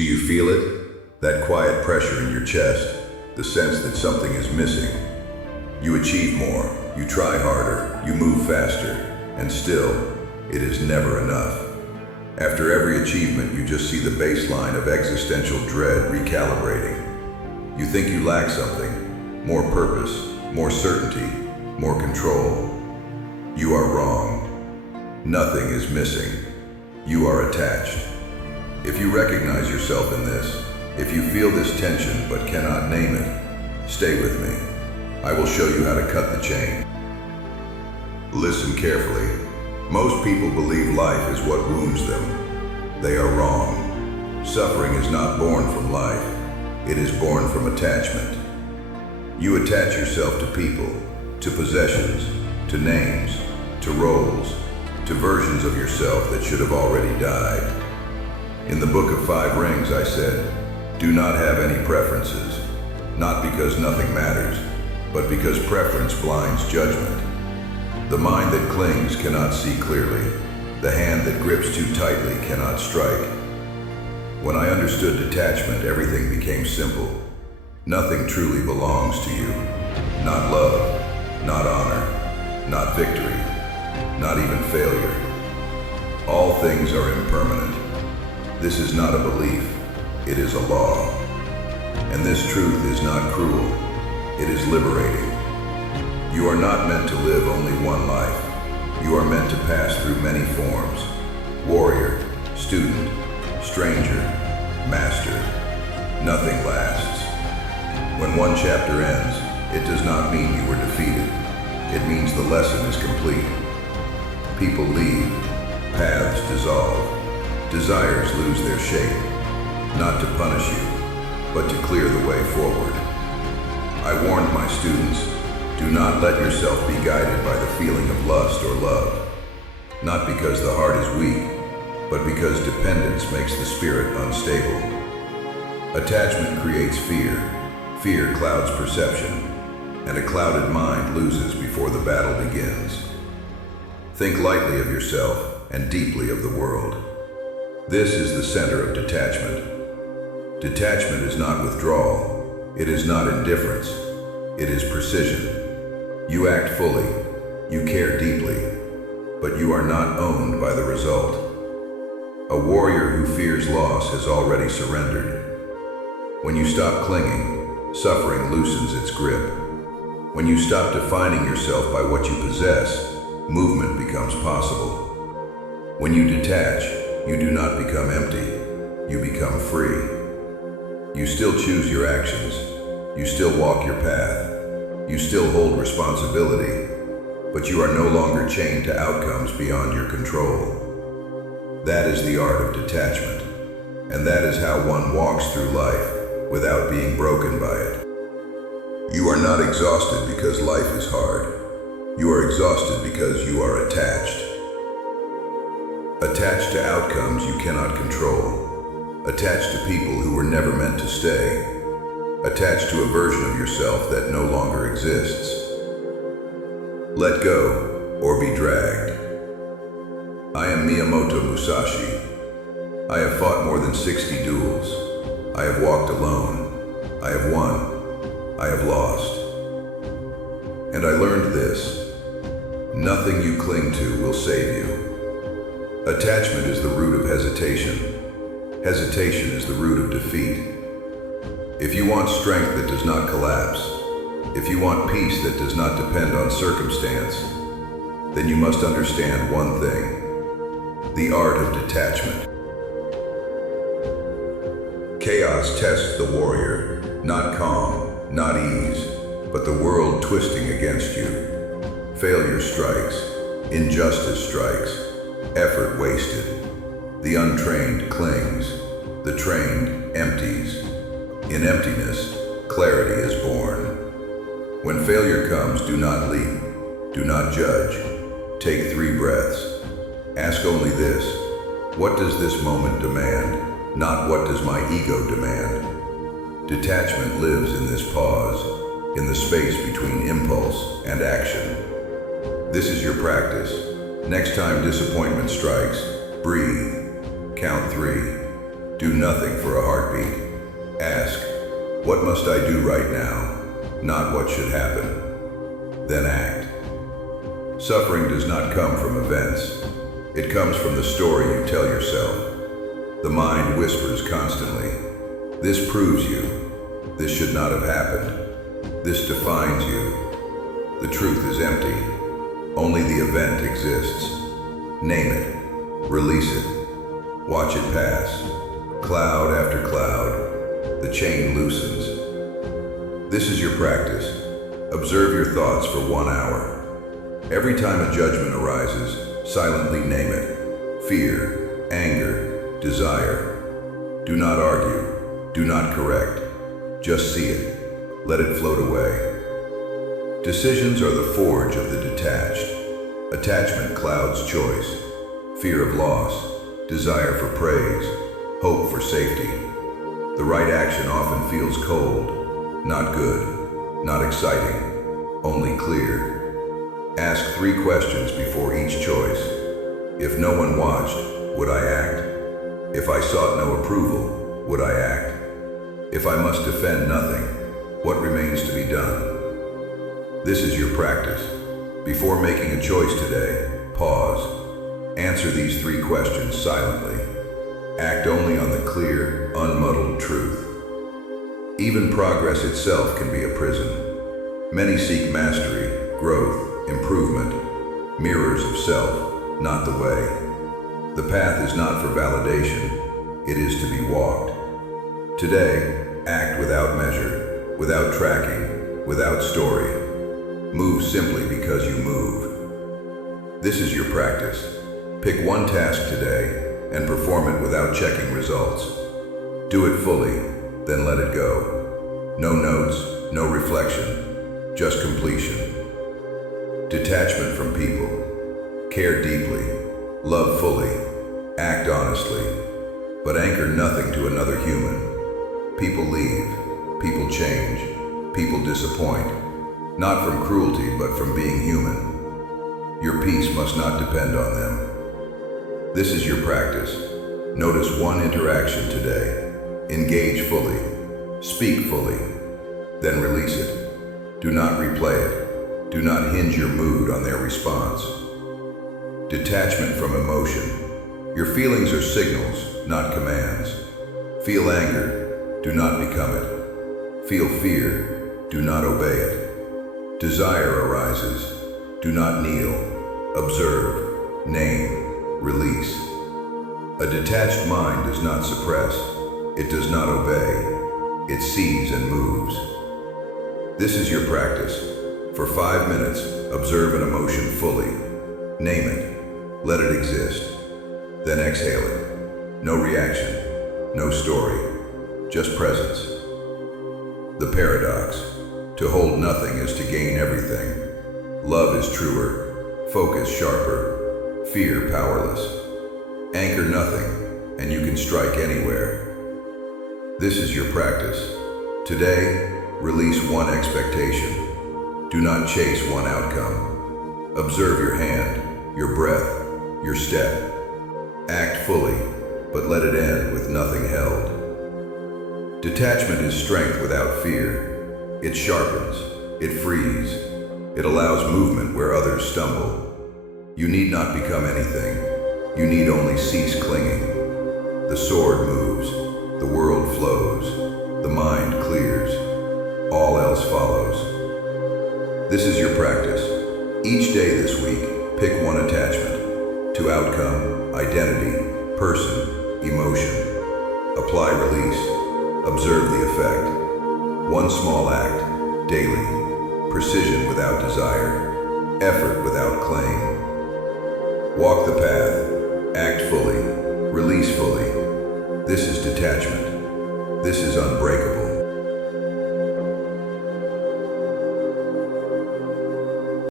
Do you feel it? That quiet pressure in your chest, the sense that something is missing. You achieve more, you try harder, you move faster, and still, it is never enough. After every achievement, you just see the baseline of existential dread recalibrating. You think you lack something, more purpose, more certainty, more control. You are wrong. Nothing is missing. You are attached. If you recognize yourself in this, if you feel this tension but cannot name it, stay with me. I will show you how to cut the chain. Listen carefully. Most people believe life is what wounds them. They are wrong. Suffering is not born from life. It is born from attachment. You attach yourself to people, to possessions, to names, to roles, to versions of yourself that should have already died. In the Book of Five Rings, I said, do not have any preferences, not because nothing matters, but because preference blinds judgment. The mind that clings cannot see clearly. The hand that grips too tightly cannot strike. When I understood detachment, everything became simple. Nothing truly belongs to you. Not love, not honor, not victory, not even failure. All things are impermanent. This is not a belief, it is a law. And this truth is not cruel, it is liberating. You are not meant to live only one life. You are meant to pass through many forms. Warrior, student, stranger, master. Nothing lasts. When one chapter ends, it does not mean you were defeated. It means the lesson is complete. People leave, paths dissolve, desires lose their shape, not to punish you, but to clear the way forward. I warned my students, do not let yourself be guided by the feeling of lust or love, not because the heart is weak, but because dependence makes the spirit unstable. Attachment creates fear. Fear clouds perception, and a clouded mind loses before the battle begins. Think lightly of yourself and deeply of the world. This is the center of detachment. Detachment is not withdrawal. It is not indifference. It is precision. You act fully. You care deeply. But you are not owned by the result. A warrior who fears loss has already surrendered. When you stop clinging, suffering loosens its grip. When you stop defining yourself by what you possess, movement becomes possible. When you detach, you do not become empty. You become free. You still choose your actions. You still walk your path. You still hold responsibility, but you are no longer chained to outcomes beyond your control. That is the art of detachment, and that is how one walks through life without being broken by it. You are not exhausted because life is hard. You are exhausted because you are attached. Attached to outcomes you cannot control. Attached to people who were never meant to stay. Attached to a version of yourself that no longer exists. Let go or be dragged. I am Miyamoto Musashi. I have fought more than 60 duels. I have walked alone. I have won. I have lost. And I learned this. Nothing you cling to will save you. Attachment is the root of hesitation. Hesitation is the root of defeat. If you want strength that does not collapse, if you want peace that does not depend on circumstance, then you must understand one thing: the art of detachment. Chaos tests the warrior, not calm, not ease, but the world twisting against you. Failure strikes, injustice strikes, effort wasted. The untrained clings, the trained empties. In emptiness, clarity is born. When failure comes, do not leap, do not judge. Take 3 breaths. Ask only this: what does this moment demand? Not what does my ego demand? Detachment lives in this pause, in the space between impulse and action. This is your practice. Next time disappointment strikes, breathe. Count 3. Do nothing for a heartbeat. Ask, what must I do right now? Not what should happen. Then act. Suffering does not come from events. It comes from the story you tell yourself. The mind whispers constantly, this proves you. This should not have happened. This defines you. The truth is empty. Only the event exists. Name it. Release it. Watch it pass. Cloud after cloud. The chain loosens. This is your practice. Observe your thoughts for 1 hour. Every time a judgment arises, silently name it. Fear, anger, desire. Do not argue. Do not correct. Just see it. Let it float away. Decisions are the forge of the detached. Attachment clouds choice. Fear of loss, desire for praise, hope for safety. The right action often feels cold, not good, not exciting, only clear. Ask 3 questions before each choice. If no one watched, would I act? If I sought no approval, would I act? If I must defend nothing, what remains to be done? This is your practice. Before making a choice today, pause. Answer these 3 questions silently. Act only on the clear, unmuddled truth. Even progress itself can be a prison. Many seek mastery, growth, improvement, mirrors of self, not the way. The path is not for validation, it is to be walked. Today, act without measure, without tracking, without story. Move simply because you move. This is your practice. Pick one task today and perform it without checking results. Do it fully, then let it go. No notes, no reflection, just completion. Detachment from people. Care deeply, love fully, act honestly, but anchor nothing to another human. People leave, people change, people disappoint, not from cruelty but from being human. Your peace must not depend on them. This is your practice. Notice one interaction today. Engage fully. Speak fully. Then release it. Do not replay it. Do not hinge your mood on their response. Detachment from emotion. Your feelings are signals, not commands. Feel anger. Do not become it. Feel fear. Do not obey it. Desire arises. Do not kneel. Observe. Name. Release. A detached mind does not suppress. It does not obey. It sees and moves. This is your practice. For 5 minutes, observe an emotion fully. Name it. Let it exist. Then exhale it. No reaction. No story. Just presence. The paradox. To hold nothing is to gain everything. Love is truer. Focus sharper. Fear powerless. Anchor nothing, and you can strike anywhere. This is your practice. Today, release one expectation. Do not chase one outcome. Observe your hand, your breath, your step. Act fully, but let it end with nothing held. Detachment is strength without fear. It sharpens, it frees, it allows movement where others stumble. You need not become anything. You need only cease clinging. The sword moves. The world flows. The mind clears. All else follows. This is your practice. Each day this week, pick one attachment to outcome, identity, person, emotion. Apply release. Observe the effect. One small act, daily. Precision without desire. Effort without claim. Walk the path, act fully, release fully. This is detachment. This is unbreakable.